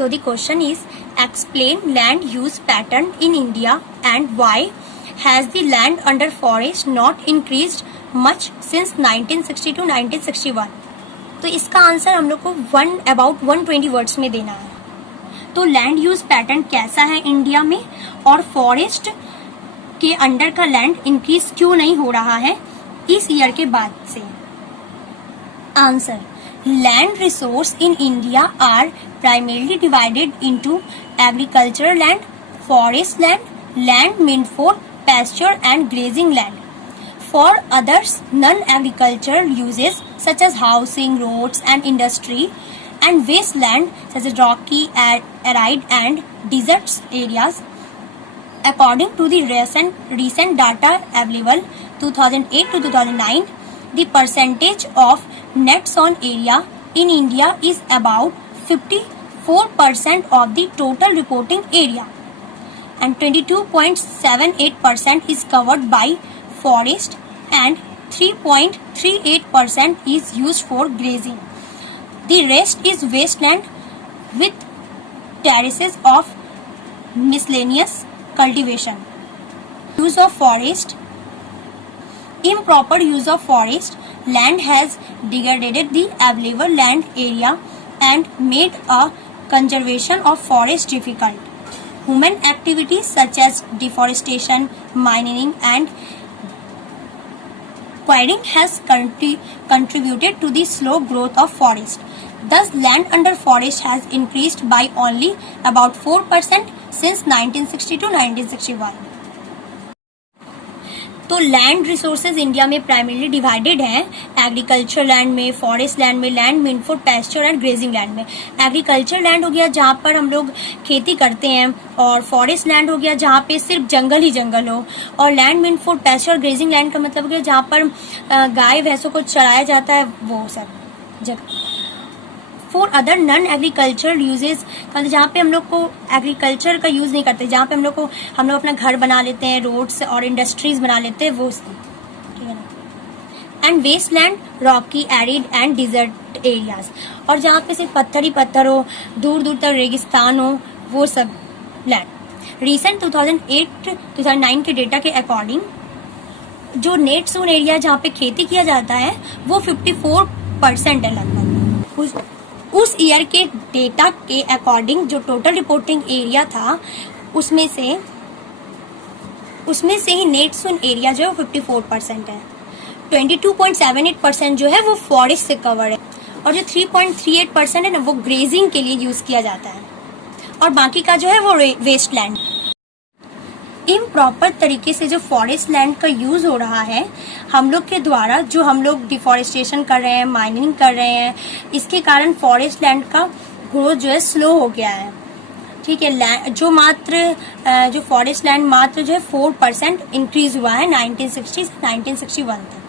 So the question is, explain land use pattern in India and why has the land under forest not increased much since 1960 to 1961. तो इसका answer हम लोग को about 120 words में देना है। तो लैंड यूज पैटर्न कैसा है इंडिया में और फॉरेस्ट के अंडर का लैंड इंक्रीज क्यों नहीं हो रहा है इस ईयर के बाद से। Answer, land resource in India are primarily divided into agricultural land, forest land, land meant for pasture and grazing land. For others, non-agricultural uses such as housing, roads and industry, and wasteland such as rocky, arid and desert areas. According to the recent data available 2008 to 2009, the percentage of net sown area in India is about 54% of the total reporting area, and 22.78% is covered by forest and 3.38% is used for grazing. The rest is wasteland with terraces of miscellaneous cultivation. Use of forest. Improper use of forest land has degraded the available land area and made a conservation of forest difficult. Human activities such as deforestation, mining and quarrying has contributed to the slow growth of forest. Thus, land under forest has increased by only about 4% since 1960 to 1961. तो land resources India में primarily divided हैं agriculture land में, forest land में, land meant for pasture and grazing land में। Agriculture land हो गया जहाँ पर हम लोग खेती करते हैं, और फॉरेस्ट लैंड हो गया जहाँ पे सिर्फ जंगल ही जंगल हो, और land meant for pasture grazing land का मतलब हो गया जहाँ पर गाय भैंसों को चराया जाता है, वो सब जगह। For other non agricultural uses, जहाँ पे हम लोग को एग्रीकल्चर का यूज नहीं करते, जहाँ पे हम लोग अपना घर बना लेते हैं, रोड्स और इंडस्ट्रीज बना लेते हैं, वो सब, ठीक है ना। And waste land, rocky, arid and desert areas, और जहाँ पे सिर्फ पत्थर ही पत्थर हो, दूर दूर तक रेगिस्तान हो, वो सब लैंड। रिसेंट 2008-2009 के डेटा के अकॉर्डिंग जो नेट सोन एरिया जहाँ पे खेती किया जाता है वो 54% है लगभग। उस ईयर के डेटा के अकॉर्डिंग जो टोटल रिपोर्टिंग एरिया था उसमें से ही नेट सोन एरिया जो है 54% है। 22.78% जो है वो फॉरेस्ट से कवर है, और जो 3.38% है ना वो ग्रेजिंग के लिए यूज किया जाता है, और बाकी का जो है वो वेस्ट लैंड। इम्प्रॉपर तरीके से जो फॉरेस्ट लैंड का यूज हो रहा है हम लोग के द्वारा, जो हम लोग डिफॉरेस्टेशन कर रहे हैं, माइनिंग कर रहे हैं, इसके कारण फॉरेस्ट लैंड का ग्रोथ जो है स्लो हो गया है, ठीक है। जो फॉरेस्ट लैंड मात्र जो है 4% इंक्रीज हुआ है 1960 से 1961 तक।